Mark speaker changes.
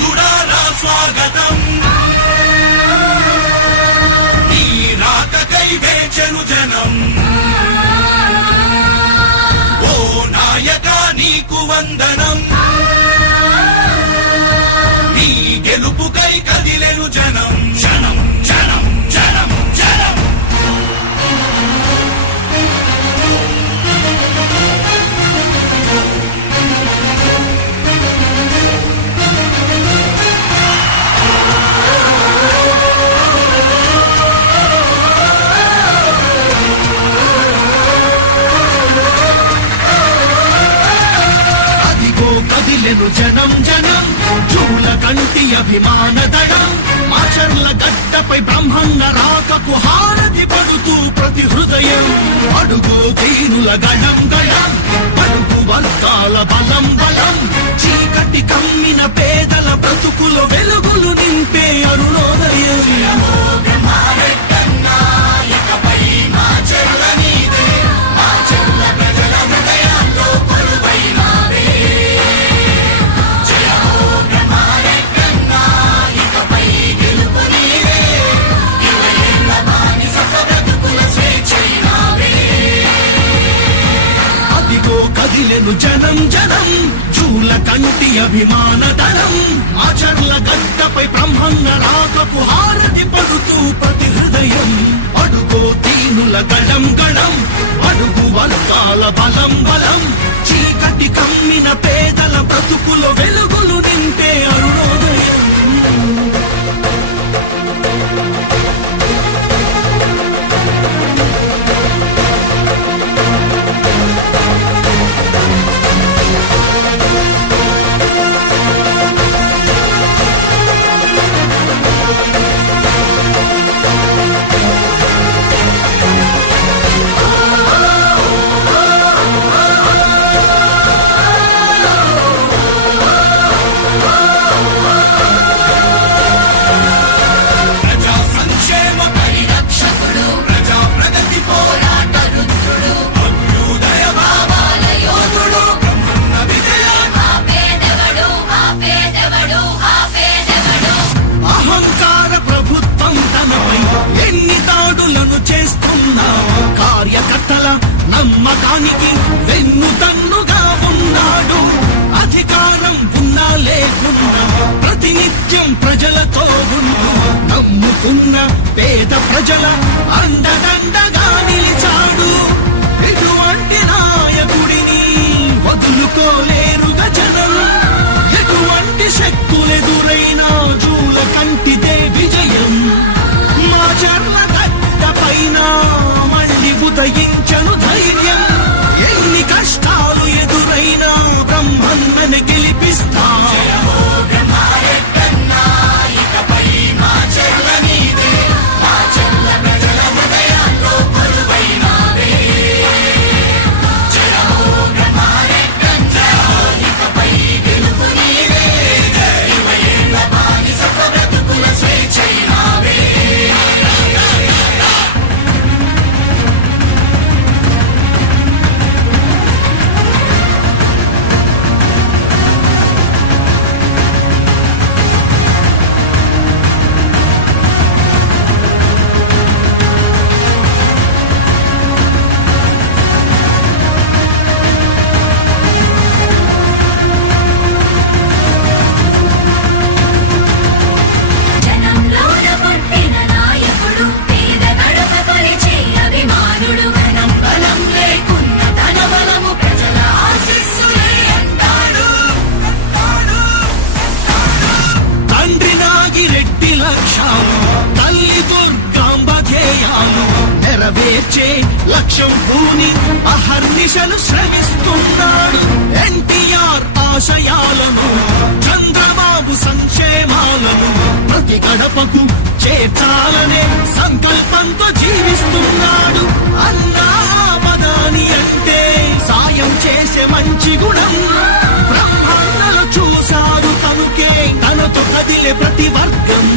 Speaker 1: యోధుడారా స్వాగతం. ఈ రాకకై వేచెను జనం. ఓ నాయక నీకు వందనం. నీ గెలుపుకై కదిలెను జనం.
Speaker 2: కంటి అభిమాన దళం. మాచర్ల గడ్డపై బ్రహ్మన్న రాకకు హారతి పడుతూ ప్రతి హృదయం అడుగు దీనుల గళం గళం అడుగు వర్గాల బలం అభిమాన దళం ఆచర్ల గడ్డపై బ్రహ్మన్న రాకపు హారతి పడుతూ ప్రతి హృదయం అడుగో దీనుల గళం గళం అడుగు వర్గాల బలం బలం. చీకటి కమ్మిన పేదల బ్రతుకులో వెల నమ్మకానికి వెన్నుదన్నుగా ఉన్నాడు. అధికారం ఉన్నా లేకున్నా ప్రతినిత్యం ప్రజలతో ఉంటూ నమ్ముకున్న పేద ప్రజల అండదండగా నిలిచాడు. ఎటువంటి నాయకుడిని వదులుకోలేరుగా జనం ఎటువంటి శక్తి నెరవేర్చే లక్ష్యం భూని అహర్నిశలు శ్రమిస్తున్నాడు. ఎన్టీఆర్ ఆశయాలను చంద్రబాబు సంక్షేమాలను ప్రతి గడపకు చేర్చాలనే సంకల్పంతో జీవిస్తున్నాడు. అన్నా పదాని అంటే సాయం చేసే మంచి గుణం. బ్రహ్మాండలు చూశారు తనుకే తనతో కదిలే ప్రతి వర్గం.